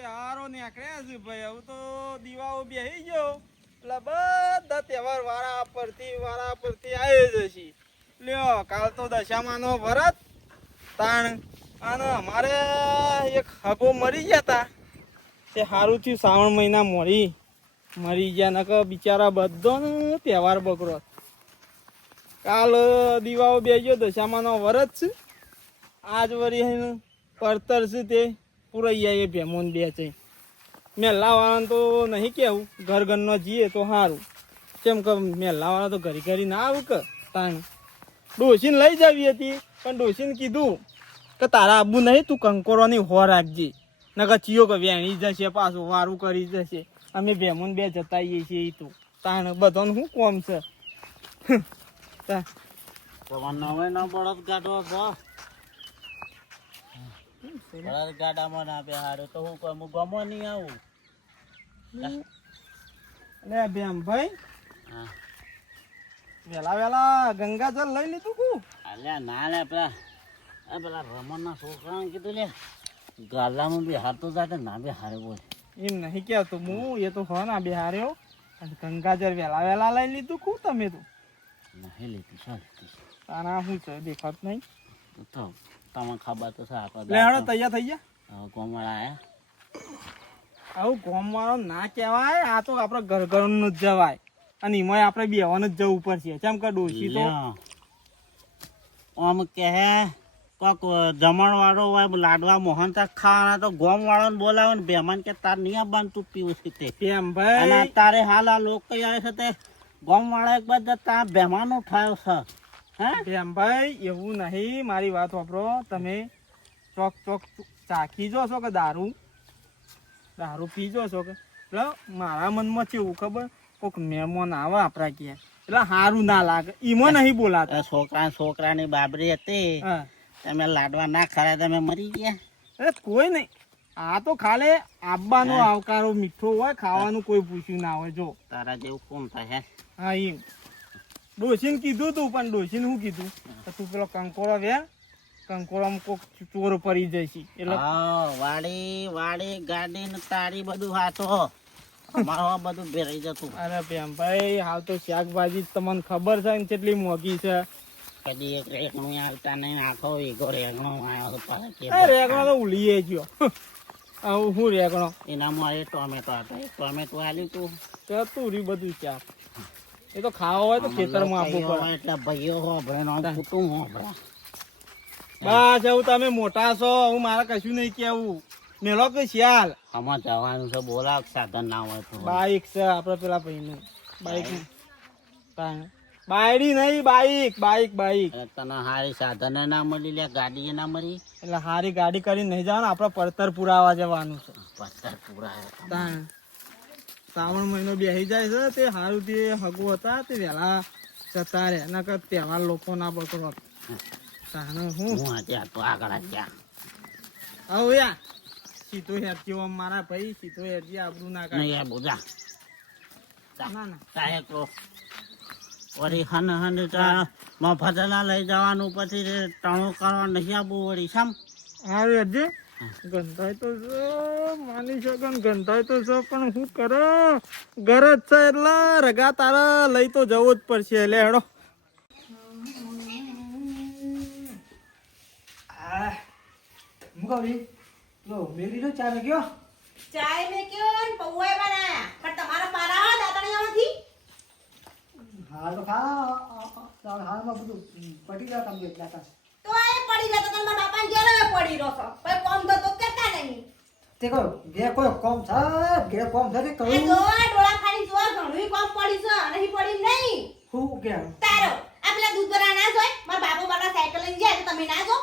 કે હારો નીકળ્યા છે ભાઈ. હવે તો દીવાઓ બેહી ગયો એટલે બધા તહેવાર વારા પરથી આવી જશે. લ્યો કાલ તો દશામાનો વરત તાણ અને અમારે એક હગો મરી ગયા તા તે સારું થયું શ્રાવણ મહિના મરી ગયા નકર બિચારા બધો તહેવાર બગડો. કાલ દીવાઓ બેસ્યો દશામાનો વરત છે. આજ વળી પડતર છે તે પૂરાઈ જાય એ ભેમોન બે છે. મેલાવાળાને તો નહીં કેવું ઘર ઘરનો જઈએ તો સારું. કેમ કે મેલાવાળા તો ઘરી ના આવું કે તાણ ડોસીને લઈ જવી હતી પણ ડોસીને કીધું કે તારા આબુ નહીં તું કંકોરોની હો રાખજે નકર ચિયો કે વેણી જશે પાછું વારું કરી જશે. અમે ભેમોન બે જતા આવીએ છીએ એ તો તાણ બધાને શું કોમ છે. ગાડામાં ના બેહાડે તો હું કઈ ગમો નહીં આવું. લે બેમ ભાઈ વેલા ગંગાજળ લઈ લીધું કુ? અલ્યા ના લે પેલા રમણ ના છોકરા કીધું લે ગાલામાં બેહારતો જાતે ના બેહારે બોલ. એમ નહીં કહેતો હું એ તો હો ના બેહાર્યો અને ગંગાજળ વેલા લઈ લીધું કુ તમે તો? નહીં લીધી શું તારા શું છે દેખાત નહીં તો તમને ખબર તો છે લે હળો તૈયાર થઈ ગયા કોમળા આયા. આવું ગોમવાળો ના કહેવાય. આ તો આપણે ઘરનું જ જવાય અને એમાં આપણે બેવાનું જ જવું પડશે. કેમ કે ડોશી તો આમ કહે કોક જમણ વાળો હોય લાડવા મોહન થાક ખાવાના તો ગોમ વાળો ને બોલાવે ને બેમાન કે તાર નહીં આવવાનું તું પીવું છે તે કેમ ભાઈ તારે હાલ આ લોકો આવે છે તે ગોમ વાળા એક બાદ તાર બેમાનો ઠાયો છે. કેમ ભાઈ એવું નહીં. મારી વાત વાપરો તમે ચોક ચાખી જો છો કે દારૂ પીજો છો કે એટલે મારા મનમાં કેવું ખબર કોઈક મહેમાન આવે આપણા ક્યાં એટલે સારું ના લાગે એમાં નહીં બોલાતા. છોકરાની બાબરી હતી તમે લાડવા ના ખરા તમે મરી ગયા. અરે કોઈ નહીં. આ તો ખાલી આબ્બાનો આવકારો મીઠો હોય ખાવાનું કોઈ પૂછ્યું ના હોય. જો તારા જેવું કોણ થાય. હા એમ ડોશીને કીધું તું પણ ડોશીને શું કીધું તું પેલો કંકોરો વેર કંકોરામાં કોક ચોર પડી જશે એટલે વાડી ગાડી ને તારી બધું હાથો અમારો બધું ભેરાઈ જતું. અરે પેમ ભાઈ હાલ તો શાકભાજી તમને ખબર છે ને કેટલી મોંઘી છે. કદી એક રેગણું આવતા નહીં આખો વીઘો રેગણો આવ્યો. રેગણો તો ઉલીએ ગયો. આવું શું રેગણો એનામાં એ ટોમેટો હતા ટોમેટો આલ્યું તું તુરી બધું શાક એ તો ખાવા હોય તો ખેતરમાં આપવું પડે. એટલે ભાઈઓ હોભળે કુટુંબ હોભળે. બસ એવું તમે મોટા છો હું મારે કશું નહીં કેવું. મેલો કે શિયાલ આમાં જવાનું છે બોલાવ સાધન ના હોય તો બાઈક છે આપડે પેલા ભાઈનું બાયડી નહીં બાઈક તને હારી સાધન ના મળી લે ગાડી ના મળી એટલે હારી ગાડી કરીને નહીં જવાનું આપડે પડતર પુરાવા જવાનું છે. પડતર પુરા શ્રાવણ મહિનો બેસી જાય છે તે સારું તે હગો હતા તે વહેલા જતા રહે એના કર તહેવાર લોકો ના બકરો હું આજે તો આગળ ગયા હવે યા સીધો હેરજી મારા ભાઈ સીધો હેરજી આબરું ના કાઢે બોજા ના કાંઈ તો વળી હન મફતલા લઈ જવાનું પછી ટણો કરવા નહીં આવવું વળી સામ હારું હેરજી ગંધાય તો માની શકો ગંધાય તો છો પણ શું કરો ગરજ છે એટલે રગા તારા લઈ તો જવો જ પડશે. એટલે હેડો ચાય મેં કયો ને પૌવા બનાયા પણ તમારા પારા દાતણિયામાંથી હાલ તો હાલમાં બધું પટી જાય તમને એટલા તો એ પડી જતો તમે બાપાને ઘેરે પડી રહ્યો છો ભાઈ કોમ તો કરતા નહીં. તે કોઈ ઘે કોઈ કોમ છે ઘે કોમ છે તે આ કહું જો ડોળા ખાલી જો ઘણું કોમ પડી છે નહીં પડી નહીં હું કે તારો આ પેલા દૂધ ભરા ના જોય મારા બાપુ બાપા સાયકલ લઈને જાય તો તમે ના જો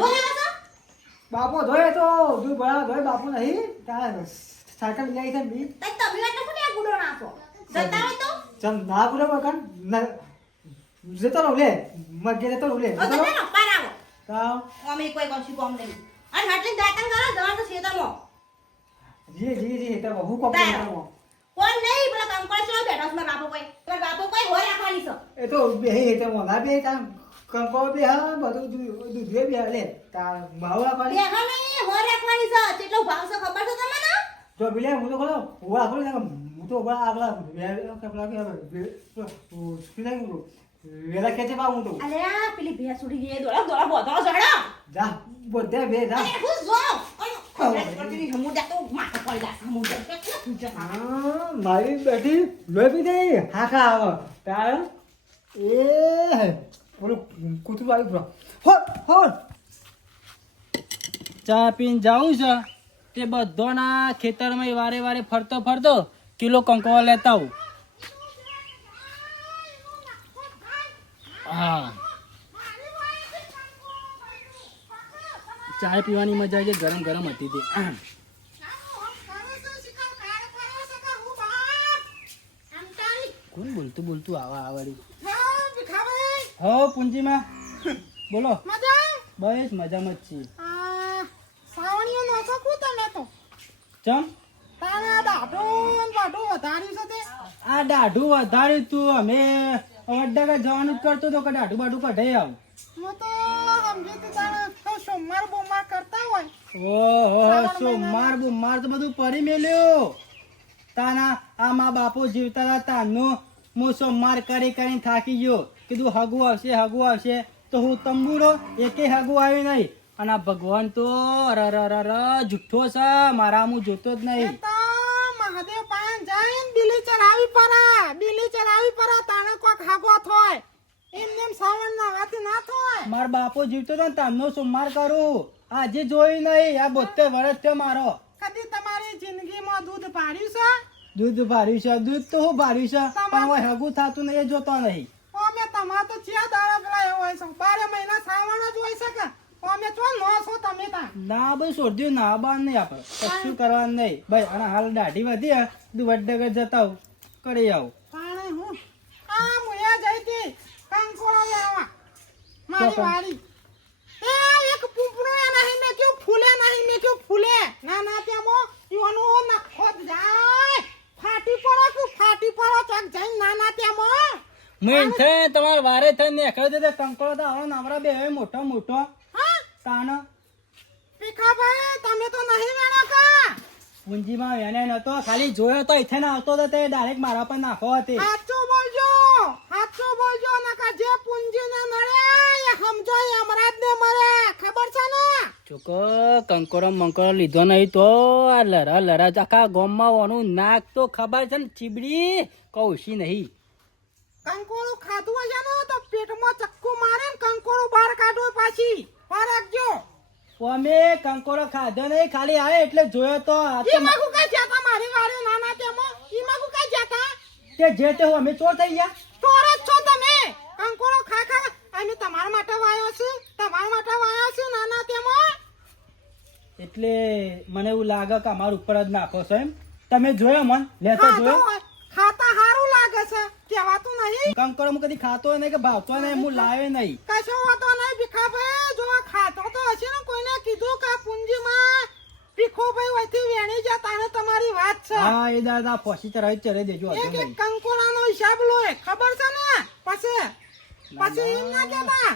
જોયો છો બાપો ધોય તો દૂધ ભરા ધોય બાપુ નહીં ત્યાં સાયકલ લઈ છે બી તમે એટલે શું આ ગુડો નાખો જતા હોય તો ચમ ના પૂરે બકન જતો રહો લે મગે જતો રહો લે ઓ તમે ન પારાવો તા અમે કોઈ કશું કોમ નહીં અને આટલી દાતણ કરો જવાનું તો ખેતરમાં જી તો હું કોમ કરું કોણ નહીં પેલા કામ કરે છે બેઠો છે મારા બાપુ કોઈ તમારા બાપુ કોઈ હોય રાખવાની છે એ તો બે તે મોલા બે તા કંકો બે હા બધું દૂધ બે લે તા ભાવલા પાડી બેહા નહીં હોય રાખવાની છે કેટલો ભાવ છે ખબર છે તમને જો બિલે હું તો ખરો ઉભા ખરો ને હું તો ઉભા આગલા વેલા ખેંચે પા હું તો અલ્યા પેલી ભેંસ ઉડી ગઈ દોડા દોડા બોધો જડો જા બધે બે જા અરે હું જો કરતી સમુદ્ર તો માથા પડી જા સમુદ્ર હા મારી બેટી લોહી પી દે હા ખા આવો તાર એ બોલો કૂતરું આવી ગયો હો ચા પીને જાઉં છે તે બધોના ખેતરમાં વારે વારે ફરતો ફરતો કિલો કંકવા લેતા આવું. હા ચા પીવાની મજા આવી ગરમ ગરમ હતી તે. કોણ બોલતું બોલતું આવા આવડી હો પૂંજીમાં બોલો બસ મજામાં જ છીએ. ચમ આ દાઢું વધાર્યું તું અમે વડનગર જવાનું જ કરતો તો કે દાઢું બાઢું કઢાઈ આવ. ઓહો સોમવાર બુમવાર તો બધું પરી મેલ્યો તાના આ મા બાપો જીવતા હતા તાનું હું સોમવાર કરી કરીને થાકી ગયો કીધું હગું આવશે તો હું તંબુરો એકે હગું આવ્યું નહીં અને આ ભગવાન તો ર જુઠ્ઠો છે મારા હું જોતો જ નહીં. મહાદેવ પાન જઈને બિલી ચડાવી પરા તાણે કોક હાગો થોય એમ સાવણ ના વાત ના થોય. મારા બાપો જીવતો હતો ને તાનો સોમવાર કરું આજે જોયું નહીં આ 72 વર્ષ થયો મારો. કદી તમારી જિંદગીમાં દૂધ પાડ્યું છે? દૂધ ભાર્યું છે દૂધ તો હું ભાર્યું છે પણ હવે હગું થતું નહીં એ જોતો નહીં. અમે તમાર તો ચિયા દાડા પેલા એવો હોય છે 12 મહિના સાવણ જ હોય છે કે અમે તો નો છો તમે તા ના ભાઈ છોડ્યું ના બાર નહીં આપણે કશું કરવાનું નહીં ભાઈ અને હાલ દાઢી વધી હે તું વડનગર જતા આવું કરી આવું. પાણે હું આ મુયા જઈતી કંકોળો લેવા મારી વાડી એ એક પૂંપણો એ નહીં મે ક્યું ફૂલે ના તેમાં ઈવાનો નખો જાય ફાટી પડો ચોક જઈને ના તેમાં મેં થાય તમારે વારે થઈને નીકળે છે કંકોળો તો આવો નામરા બે મોટો હા તાણ ભીખાભાઈ તમે તો નહીં વેણો કા પૂંજીમાં વેને નતો ખાલી જોયો તો ઇથે ના આવતો તો તે ડાયરેક્ટ મારા પર નાખો હતી. સાચું બોલજો નકા જે પૂંજીને નડે એ સમજો અમરાજ ને મરે ખબર છે ને ચોકો કંકોરો મંકોરો લીધો નહીં તો આ લરા આખા ગામમાં ઓનું નાક તો ખબર છે ને ચીબડી કૌશી નહીં. કંકોળું ખાધું હશે ને તો પેટમાં ચક્કુ મારે ને કંકોળું બહાર કાઢવું પાછી રાખજો. અમે કંકોરો ખાધો નહીં ખાલી આવે એટલે જોયો તો આ તો ઈ માગું કઈ જાતા મારી વાડી નાના તેમાં ઈ માગું કઈ જાતા તે જે તે હું અમે ચોર થઈ ગયા. ચોર જ છો તમે કંકોળો ખા અમે તમારા માટે વાયો છે નાના તેમાં એટલે મને એવું લાગે કે અમારા ઉપર જ નાખો છો એમ. તમે જોયો મન લેતો જોયો ખાતા હારું લાગે છે કહેવાતું નહીં. કંકોરો હું કદી ખાતો નહીં કે ભાવતો નહીં હું લાવ્યો નહીં. કશો વાતો નહીં ભીખાભાઈ જો ખાતો તો હશે ને કોઈને કીધું કે પૂંજીમાં ભીખોભાઈ વહીથી વેણી જતા ને તમારી વાત છે. હા એ દાદા ફસી ચરે દેજો એક એક કંકોડાનો હિસાબ લો ખબર છે ને પછી એમ ના કહેતા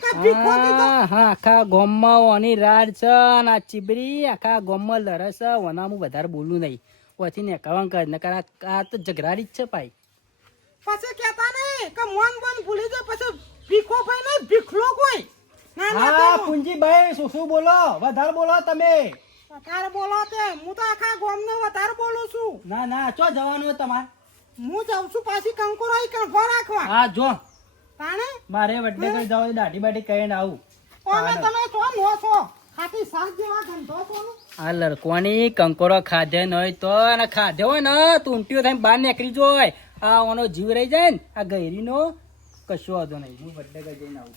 કે ભીખો કીધો. હા આખા ગામમાં ઓની રાડ છે અને આ ચીબરી આખા ગામમાં લડે છે ઓના હું વધારે બોલું નહીં ઓથી ને કવાં કર નકર આ તો ઝઘરાડી જ છે ભાઈ. પછી કહેતા નહીં કે મોન બોન ભૂલી જાય પછી ભીખોભાઈ ને ભીખલો કોઈ હા પૂંજીભાઈ શું બોલો વધારે બોલો તમે. વધારે બોલો તે હું તો આખા ગામને વધારે બોલું છું. ના ચો જવાનું તમારે. હું જાઉં છું પાછી કંકોરો ઈ કણભો રાખવા. હા જો તાણે મારે વડનગર જાવ દાઢી બાઢી કહીને આવું. ઓમે તમે તો નો છો ખાટી શાક જેવા ગંધો છો ને. આ લડકોની કંકોરો ખાધે નહીં તો અને ખાધે હોય ને તો ઊંટીઓ થઈને બહાર નીકળી જોય આ ઓનો જીવ રહી જાય ને આ ગૈરીનો કશો વાંધો નહીં હું વડનગર જઈને આવું.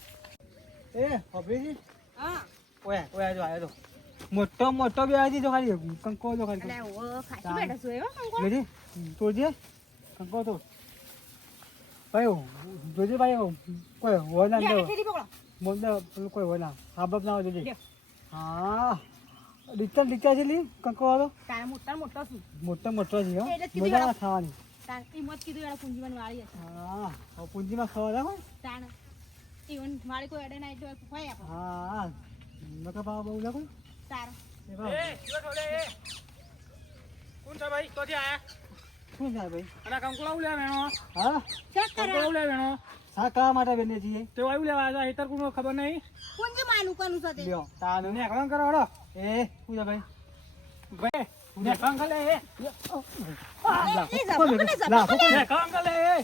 એ હબીજી હા ઓયા જો આયો તો મોટો બે આવી જો ખાલી કંકો જો ખાલી અલે ઓ ખાટી બેઠા છો એવા કંકો લેજી તોડજે કંકો તો ભાઈ જોજે ભાઈ કોઈ હોય ના લે ઠેલી પકડો મોંદે કોઈ હોય ના હાબબ ના જોજે હા ડીચા છે લી કંકો વાળો તારે મોટો છું મોટો છે હો એટલે કીધું મજા એનો. ખાવાની તાર ઈ મત કીધું એડા પૂંજીમાં વાળી હશે હા હવે પૂંજીમાં ખાવા રાખો તાણ ઈવન વાળી કોઈ અડે ના એટલે હોય આપણે હા નકા ભાવ બહુ લાગો તાર એ ભાવ કોણ છે ભાઈ તો આયા શું થાય ભાઈ? અને કંકોડા ઉલ્યા વેણો હા ચેક કરો કંકોડા ઉલ્યા વેણો શા કામ માટે બેને છીએ? તે વાયુ લેવા આવ્યા હેતર કોણ ખબર નહીં પૂંજી માનું કનું છે તે લ્યો તાને ને એકલા કરો હડો એ પૂજા ભાઈ ભાઈ ને કંકલે એ એ જબર ને જબર લાફો કોણ? ને કંકલે એ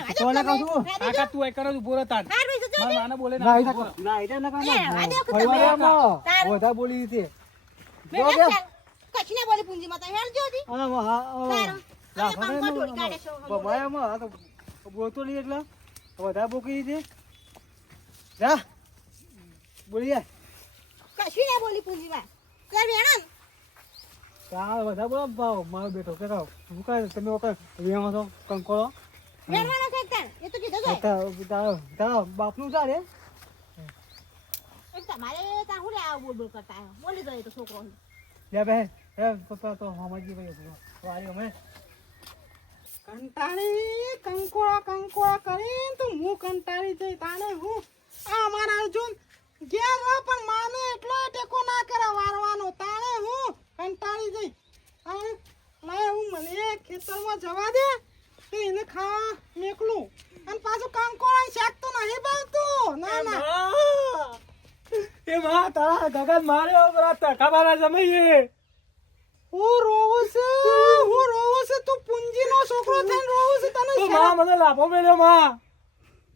અરે કોને કહું છું? કાકા તું એક કરો ઉભો રહો તાન હાર વિશે જો મારા નાના બોલે ના ના એ ઉભો રહો. ના એ ના કામ એ, વાદે વખત ભાઈ તમે વાળામાં તારું. વધારે બોલી હતી મેં જો કચ્છી ને બોલી પૂંજી માં તો હેલ જોજી તારું અને કંકો ઢોળી કાઢે છો બાબામાં આ તો બોલતો નહીં એટલે વધારે બોકી હતી જા બોલી જાય કચ્છી ને બોલી પૂંજી માં તે વેણન ત્યાં વધારે બોલો ભાવ મારો બેટો કે કહો શું કહે તમે વખત વિયામાં તો કંકોળો વેણવાનો છે તાર એ તો કીધું છે તારા બાપનું છે રે એ તમારે તા હું લે આવ બોલ બોલ કરતા આયો બોલી ગયો તો છોકરો લે બે એ પપ્પા તો હમજી ભાઈ વાળી અમે કંટાળી કંકોળા કરીને તો હું કંટાળી જઈ તાને હું આ અમારા અર્જુન ઘેર રહો પણ માને એટલો ટેકો ના કરે વારવાનો તાને હું કંટાળી જઈ અને લાય હું મને ખેતરમાં જવા દે તે એને ખાવા મેકલું અને પાછું કંકોળા શાક તો નહીં ભાવતું ના ના એ માં તારા ગગન માર્યો બરા તકા મારા જમાઈએ હું રોવું છે તું પૂંજીનો છોકરો થઈને રોવું છે તને તો શરમ માં મને લાભો મેલ્યો માં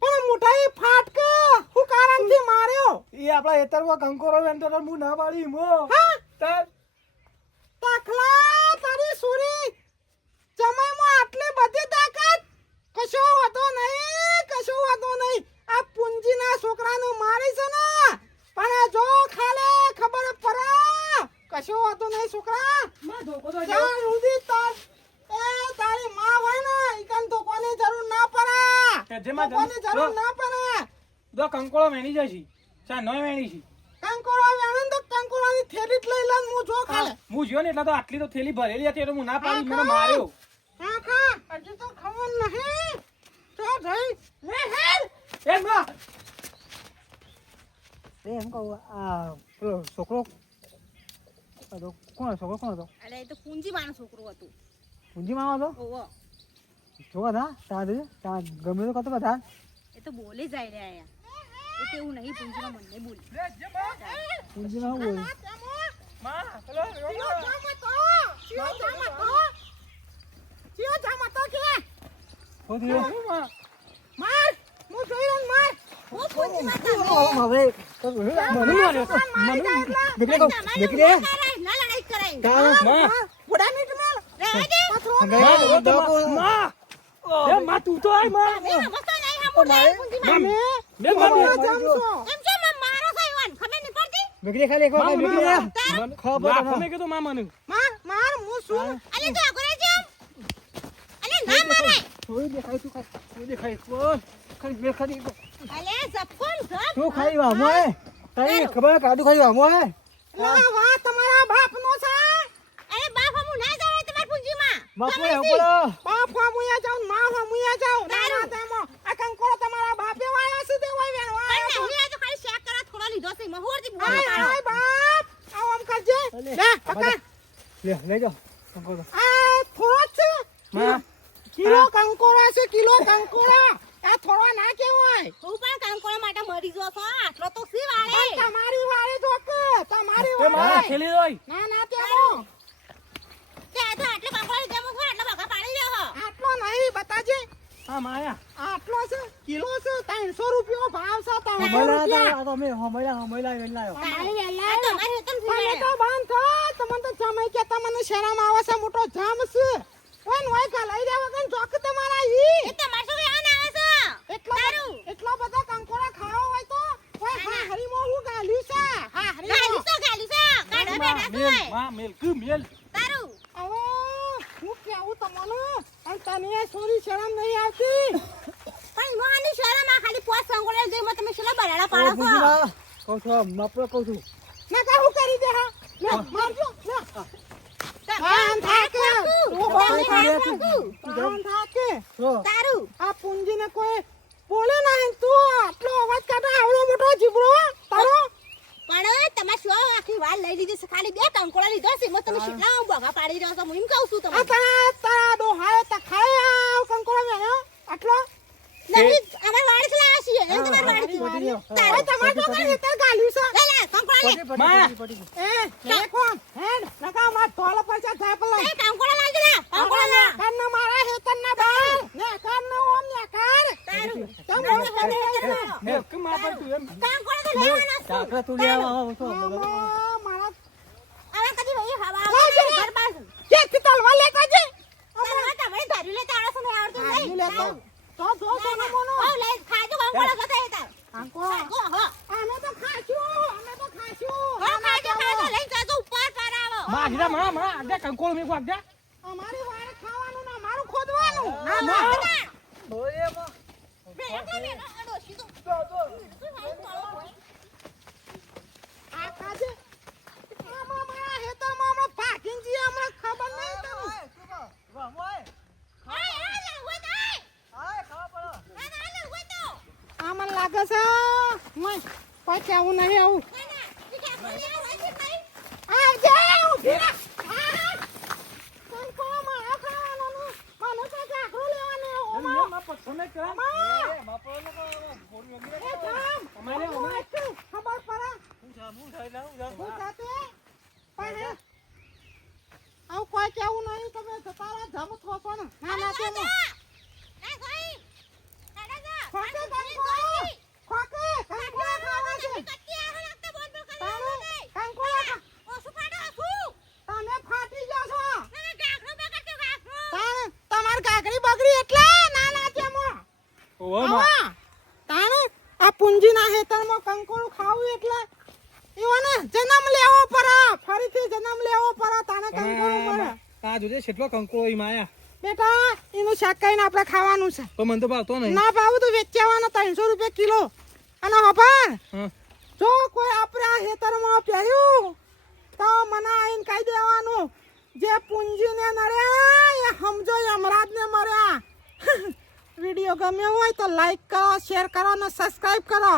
પણ મોટા એ ફાટક હું કારણથી માર્યો એ આપડા હેતરમાં કંકોરો વેણતો તો હું ના પાડી મો હા તાર તાખલા તારી સુરી જમાઈમાં આટલી બધી તાકાત કશો વાતો નહીં આ પૂંજીના છોકરાનું મારી છે ને પણ જો ખાલે ખબર પડે કશો વાતો નહીં છોકરા માં ધોકો તો જ્યાં સુધી તારી માં હોય ને ઈકન તો કોની જરૂર ના પડે કે જેમાં કોની જરૂર ના પડે દો કંકોળો વેણી જશી ચા નોય વેણી છી કંકોળો વેણન તો કંકોળાની થેલી જ લઈ લન હું જો ખાલે હું જ્યો ને એટલે તો આટલી તો થેલી ભરેલી હતી એટલે હું ના પાડી મને માર્યો હા હજી તો ખબર નહીં તો જઈ લે હેલ એ માં એમ કહું આ પેલો છોકરો કોણ હતો અરે એ તો પૂંજી માનો છોકરો હતું પૂંજીમાં હતો ઓવો જોવા થા ત્યાં ગમે તો કતો બધા એ તો બોલે જાય રે આયા એ તો એવું નહીં પૂંજીમાં મને નહીં બોલી પૂંજીમાં શું બોલ માં ચલો હોતી માર હું જોઈ રહ્યો માર હું પૂંજીમાં હવે દીકરી ના લડાઈ કરાઈ માં બુડા નીટ મેલ રે દે માં એ માં તું તો આય માં મે મસ્ત નહીં હમ બોલાય પૂંજીમાં મે એમ માં છે મારો સાઈવાન ખબર નહીં પડતી દીકરી ખાલી એક વાર દીકરી ખબર લાખો મેં કીધું માં મને માર હું શું અલે તો આગળ જા અલે ના મારાય થોડી દેખાય તું થોડી દેખાય કોણ ખાલી બે ખાલી અલે જપકોન જપ તું ખાઈ વા મોય તારી ખબર કાદુ ખાઈ વા મોય ના વા તમારા બાપનો છે અરે બાપ હું ના જાવ તમાર પૂંજીમાં બાપુ ઉપડો બાપ મુયા જાવ માં મુયા જાવ ના તેમાં આ કંકોળો તમારા બાપે વાયો છે તે હોય વેણ વાયો હું આ તો ખાલી શેક કરા થોડો લીધો છે મહોરથી આય બાપ આવ આમ કરજે લે પકડ લે લઈ જાઓ કંકોડો આ થોડો છે માં કિલો કંકોળો છે કિલો કંકોળો આ થોડો ના કેવાય તું પણ કંકોળો માટે મરી જો છો આટલો તો સી વાળે તમારી વાળે જો કે તમારી એ માં વાળે ખેલી દોય ના તેમો તે આ તો આટલે કંકોળો જેમો છો આટલા બગા પાડી રહ્યો આટલો નહીં બતાજે હા માયા આટલો છે કિલો છે 300 રૂપિયો ભાવ છે તમારો હમલા આ તો મે હમલા વેલાયો તમારે તો બંધ થા તમને તો જમાઈ કે તમને શરમ આવે છે મોટો જામ છે ઓય નોય કા લઈ જાવ કે ચોક તમારા ઈ એ તમાર શું આન આવે છે એટલો બધો કંકોડા ખાવો હોય તો ઓય હા હરીમો હું ગાલ્યું છે હા હરીમો ગાલ્યું છે કાઢો બેડા મેલ માં મેલ કુ મેલ તારું હવે હું કેવું તમને અને તને સોરી શરમ નહીં આવતી પણ મોહની શરમ આ ખાલી પોસ સંગોળે જેમાં તમે શેલા બરાડા પાડો છો કહું છું માપરો કહું છું ના કા હું કરી દે હા લે મારજો લે કામ થાકે તું કામ થાકે તારું આ પૂંજીને કોઈ બોલે નહીં તું આટલો અવાજ કાઢે આવડો મોટો જીબડો તારો પણ તમે શું આખી વાર લઈ લીધી છે ખાલી 2 કંકોડા લીધો છે હું તમે કેટલા બગા પાડી રહ્યો છો હું એમ કહું છું આ તમને તારા ડોહાએ તો ખાય કંકોડો મેળ્યો આટલો નહીં અમાર વાડી થી લાવ્યા છીએ એમ તમાર વાડી થી તારે તમાર તો કઈ હેતર ગાલ્યું છે લે લે કંકોડા લે એ કોણ હેડ નકા માર ધોળ પૈસા જાય પેલા એ કંકોડા લાવજે લે કંકોડા લે કન્ન મારા હેતર ના બાર ને કન્ન ઓમ ને કર તારું હે કે માં પર તું એમ કંકોડા તો લેવાના છે કાકરા તું લે આવો તો મારા હવે કદી ભાઈ હવા લાવજે રે. ઘર બાર કે થી તલવા લેતા જે તમે તમે ધાર્યું લેતા આવડે છે ને આવડતું આજી નહીં લેતો તો જો સોનો મોનો ઓ લે ખાજો કંકોડા કદા હેતા કંકોડો હો અમે તો ખાશું હો ખાજો લઈ જાજો ઉપર કરાવો માં હીરા માં આડે કંકોળ મે વાગ દે અમારી વારે ખાવાનું ના મારું ખોદવાનું ના ના ના ઓય માં બે એટલે અડો સીધો આ ખાજે આમાં મારા હેતરમાં અમે ભાગીને જઈએ અમને ખબર નહીં તને વાહ ઓય આય આય હોય તો આય ખાવા પડો ના ના હોય તો આ મને લાગે છે મય કોઈ કેવું નહીં આવું ના ના ઈ કે બોલી આ હોય છે નહીં આવજે ઊભી રહે કંકોડો મારો ખાવાનો મને તો ઝાકરો લેવાનો ઓમાં માં પછને કરા માં. એ માં પડો ફોડી વગેરે એ જામ અમારે ખબર પડે હું થઈ ના હું જાતે પણ આવું કોઈ કેવું નહીં તમે જતારા જમ થોસો ને ના ના તે ના ગઈ કાડા જા ખોકે કંકોડો ખોકે કંકોડો ખાવા છે કચ્ચી આ લાગતા બોલ બોલ તારે કરી કંકોડો ખા ઓ સુફાડો શું તમે ફાટી જાશો ના ગાખરો બગડતો ગાખરો તાણ તમાર કાકડી બગડી એટલે ના ના તેમો ઓય માં આવા તાણે આ પૂંજીના હેતરમાં કંકોડું ખાવું એટલે ઈવને જન્મ લેવો પડે ફરીથી જન્મ લેવો પડે તાણે કંકોડું મળે આ જોજે કેટલો કંકોળો ઈ માયા બેટા એનું શાક કરીને આપણે ખાવાનું છે તો મને તો ભાવતો નહીં ના ભાવ તો વેચવાનો 300 રૂપિયા કિલો અને હભાર હા જો કોઈ આપણે આ હેતરમાં પહેર્યું તો મને આઈને કહી દેવાનું જે પૂંજીને નડ્યા એ સમજો યમરાજને મર્યા વિડીયો ગમ્યો હોય તો લાઈક કરો શેર કરો અને સબસ્ક્રાઇબ કરો